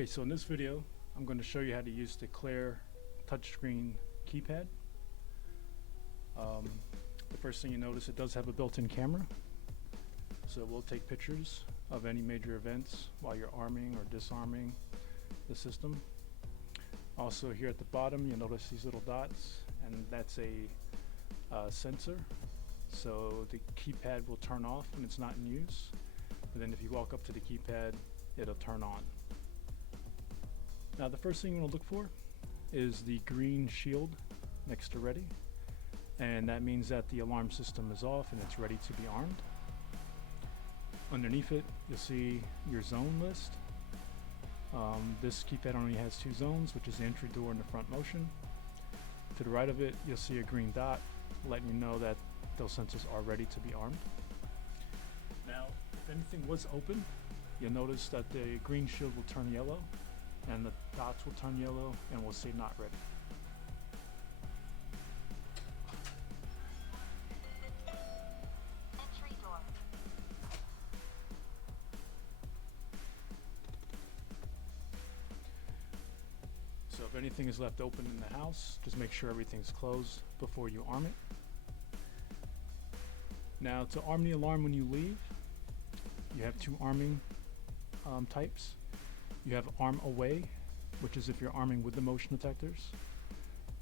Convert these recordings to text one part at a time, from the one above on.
Okay, so in this video, I'm going to show you how to use the Clare Touchscreen Keypad. The first thing you notice, it does have a built-in camera, so we'll take pictures of any major events while you're arming or disarming the system. Also here at the bottom, you'll notice these little dots, and that's a sensor. So the keypad will turn off when it's not in use, but then if you walk up to the keypad, it'll turn on. Now the first thing you want to look for is the green shield next to ready, and that means that the alarm system is off and it's ready to be armed. Underneath it, you'll see your zone list. This keypad only has 2 zones, which is the entry door and the front motion. To the right of it, you'll see a green dot letting you know that those sensors are ready to be armed. Now, if anything was open, you'll notice that the green shield will turn yellow and the dots will turn yellow and will say not ready. Entry door. So if anything is left open in the house, just make sure everything's closed before you arm it. Now to arm the alarm when you leave, you have 2 arming types. You have arm away, which is if you're arming with the motion detectors,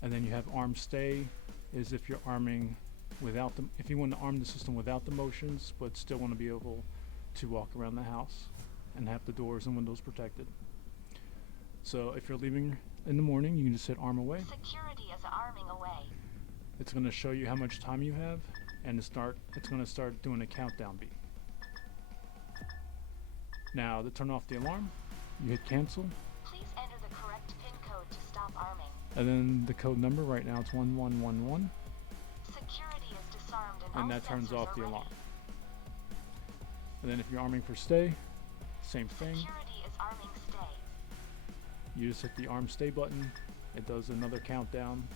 and then you have arm stay, is if you're arming without them. If you want to arm the system without the motions, but still want to be able to walk around the house and have the doors and windows protected. So if you're leaving in the morning, you can just hit arm away. Security is arming away. It's going to show you how much time you have, and it's going to start doing a countdown beep. Now to turn off the alarm, you hit cancel, Please enter the correct PIN code to stop arming. and then the code number, right now it's 1111, Security is disarmed and and all that turns sensors off are the ready. alarm. And then if you're arming for stay, same thing. Security is arming stay. You just hit the arm stay button, it does another countdown,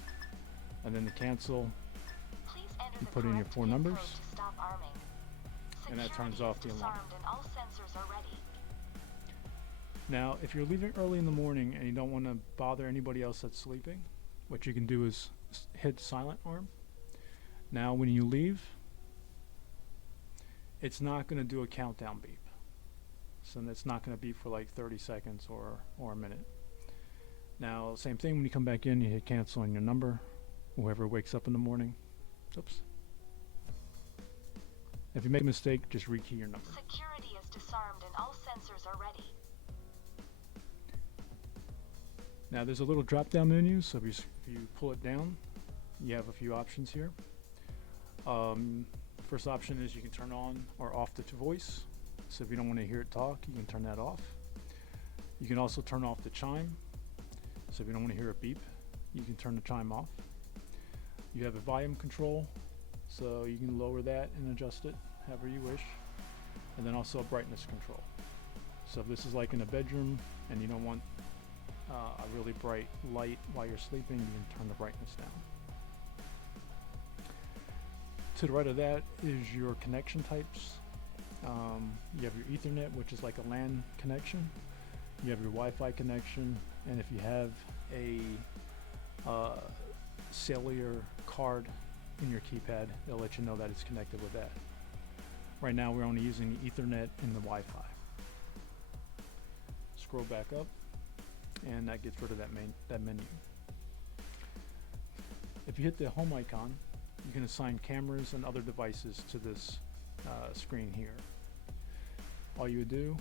and then the cancel, Please enter You the put in your correct 4 PIN numbers, code to stop arming. and that turns Security off is the alarm. disarmed and all sensors are ready. Now, if you're leaving early in the morning and you don't want to bother anybody else that's sleeping, what you can do is hit silent arm. Now, when you leave, it's not going to do a countdown beep. So it's not going to beep for like 30 seconds or a minute. Now, same thing when you come back in, you hit cancel on your number, whoever wakes up in the morning. Oops. If you make a mistake, just rekey your number. Security is disarmed and all sensors are ready. Now there's a little drop down menu, so if you pull it down, you have a few options here. First option is you can turn on or off the voice. So if you don't want to hear it talk, you can turn that off. You can also turn off the chime. So if you don't want to hear it beep, you can turn the chime off. You have a volume control, so you can lower that and adjust it however you wish. And then also a brightness control. So if this is like in a bedroom and you don't want a really bright light while you're sleeping, you can turn the brightness down. To the right of that is your connection types. You have your Ethernet, which is like a LAN connection. You have your Wi-Fi connection, and if you have a cellular card in your keypad, it'll let you know that it's connected with that. Right now we're only using the Ethernet and the Wi-Fi. Scroll back up, and that gets rid of that menu. If you hit the home icon, you can assign cameras and other devices to this screen here. All you would do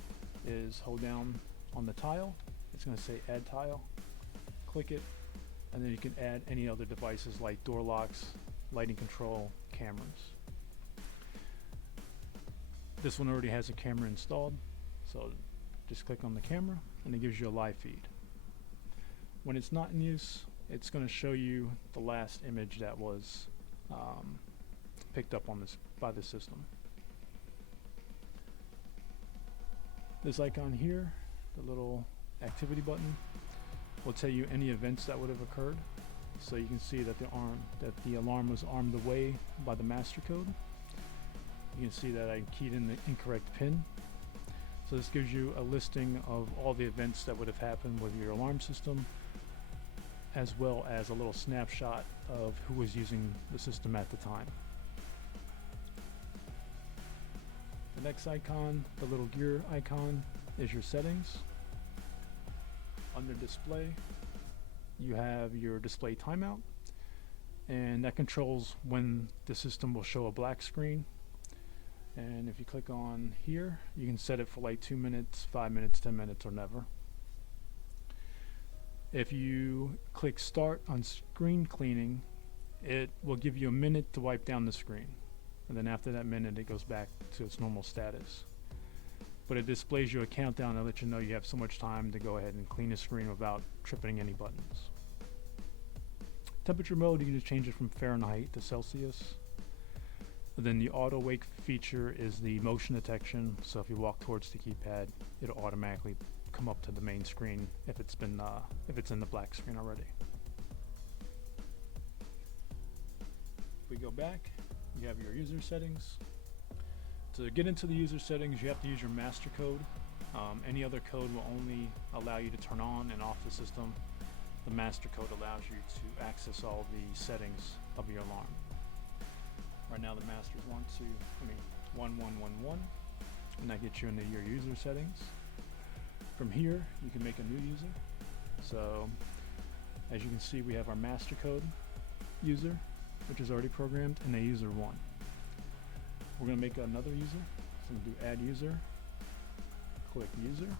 is hold down on the tile, it's going to say add tile, click it, and then you can add any other devices like door locks, lighting control, cameras. This one already has a camera installed, so just click on the camera and it gives you a live feed. When it's not in use, it's going to show you the last image that was picked up on by the system. This icon here, the little activity button, will tell you any events that would have occurred. So you can see that the alarm was armed away by the master code. You can see that I keyed in the incorrect pin. So this gives you a listing of all the events that would have happened with your alarm system, as well as a little snapshot of who was using the system at the time. The next icon, the little gear icon, is your settings. Under display, you have your display timeout, and that controls when the system will show a black screen. And if you click on here, you can set it for like 2 minutes, 5 minutes, 10 minutes, or never. If you click start on screen cleaning, it will give you a minute to wipe down the screen, and then after that minute it goes back to its normal status. But it displays you a countdown to let you know you have so much time to go ahead and clean the screen without tripping any buttons. Temperature mode, you can just change it from Fahrenheit to Celsius. And then the auto wake feature is the motion detection, so if you walk towards the keypad, it'll automatically come up to the main screen if it's in the black screen already. If we go back, you have your user settings. To get into the user settings, you have to use your master code. Any other code will only allow you to turn on and off the system. The master code allows you to access all the settings of your alarm. Right now the master is 1111, and that gets you into your user settings. From here, you can make a new user. So, as you can see, we have our master code user, which is already programmed, and a user 1. We're going to make another user. So I'm going to do add user, click user,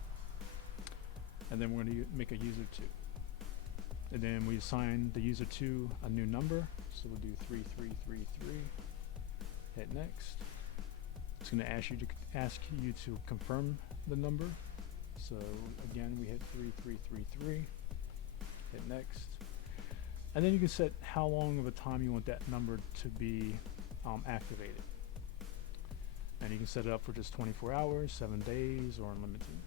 and then we're going to make a user 2. And then we assign the user 2 a new number. So we'll do 3333. Hit next. It's going to ask you to confirm the number. So again, we hit 3333. Hit next. And then you can set how long of a time you want that number to be activated. And you can set it up for just 24 hours, 7 days, or unlimited.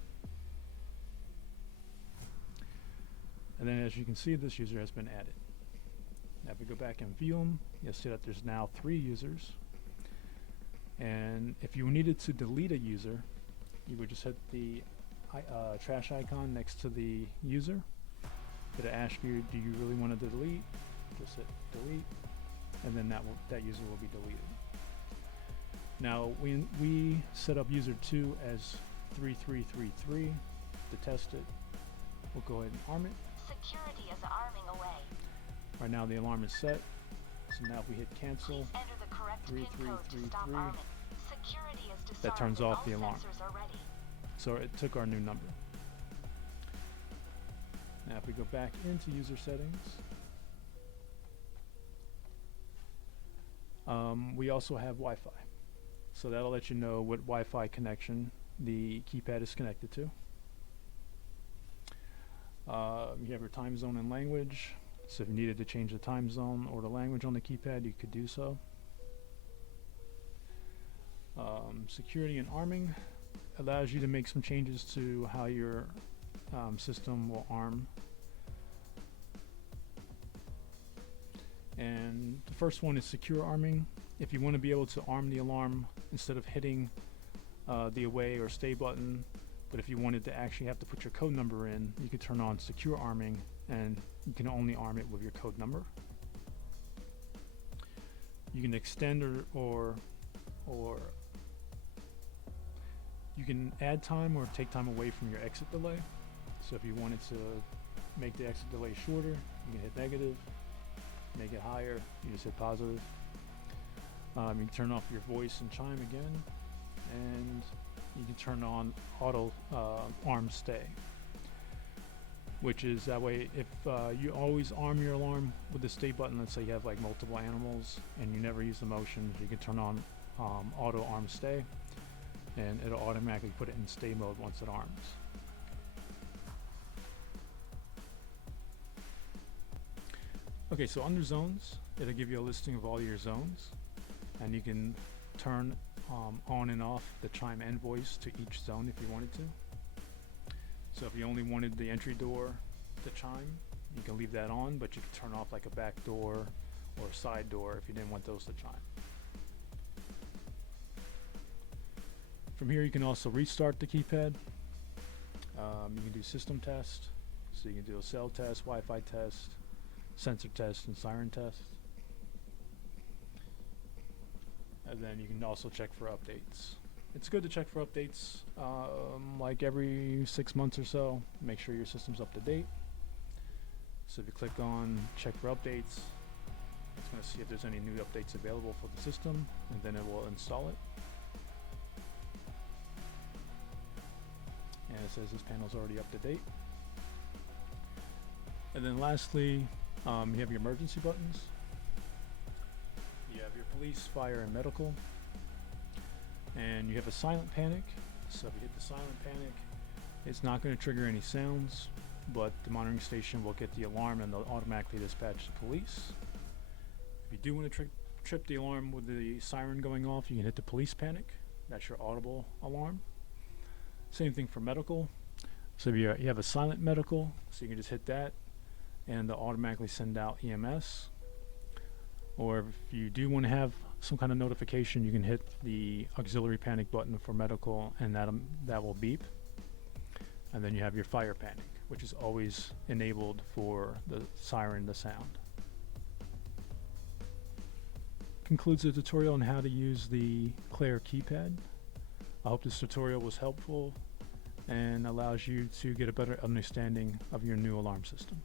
And then as you can see, this user has been added. Now if we go back and view them, you'll see that there's now 3 users. And if you needed to delete a user, you would just hit the trash icon next to the user. It'll ask you, do you really want to delete? Just hit delete, and then that user will be deleted. Now we set up user 2 as 3333 to test it. We'll go ahead and arm it. Security is arming away. Right now the alarm is set. So now if we hit cancel, Please enter the correct PIN code to stop 3333, arming. Security is disarmed that turns and off all the alarm. sensors are ready. So it took our new number. Now if we go back into user settings, we also have Wi-Fi. So that'll let you know what Wi-Fi connection the keypad is connected to. You have your time zone and language. So if you needed to change the time zone or the language on the keypad, you could do so. Security and arming allows you to make some changes to how your system will arm. And the first one is secure arming. If you want to be able to arm the alarm instead of hitting the away or stay button, but if you wanted to actually have to put your code number in, you could turn on secure arming, and you can only arm it with your code number. You can extend or you can add time or take time away from your exit delay. So if you wanted to make the exit delay shorter, you can hit negative. Make it higher, you just hit positive. You can turn off your voice and chime again, and you can turn on auto arm stay, which is that way if you always arm your alarm with the stay button. Let's say you have like multiple animals and you never use the motion, you can turn on auto arm stay, and it'll automatically put it in stay mode once it arms. Okay, so under zones, it'll give you a listing of all your zones, and you can turn on and off the chime and voice to each zone if you wanted to. So if you only wanted the entry door to chime, you can leave that on, but you can turn off like a back door or a side door if you didn't want those to chime. From here you can also restart the keypad. You can do system test, so you can do a cell test, Wi-Fi test, sensor test, and siren test. And then you can also check for updates. It's good to check for updates like every 6 months or so. Make sure your system's up to date. So if you click on check for updates, it's going to see if there's any new updates available for the system, and then it will install it. And it says this panel's already up to date. And then lastly, you have your emergency buttons. You have your police, fire, and medical. And you have a silent panic. So if you hit the silent panic, it's not going to trigger any sounds, but the monitoring station will get the alarm and they'll automatically dispatch the police. If you do want to trip the alarm with the siren going off, you can hit the police panic. That's your audible alarm. Same thing for medical. So if you have a silent medical, so you can just hit that and they'll automatically send out EMS. Or if you do want to have some kind of notification, you can hit the auxiliary panic button for medical, and that will beep. And then you have your fire panic, which is always enabled for the siren to sound. Concludes the tutorial on how to use the Clare keypad. I hope this tutorial was helpful and allows you to get a better understanding of your new alarm system.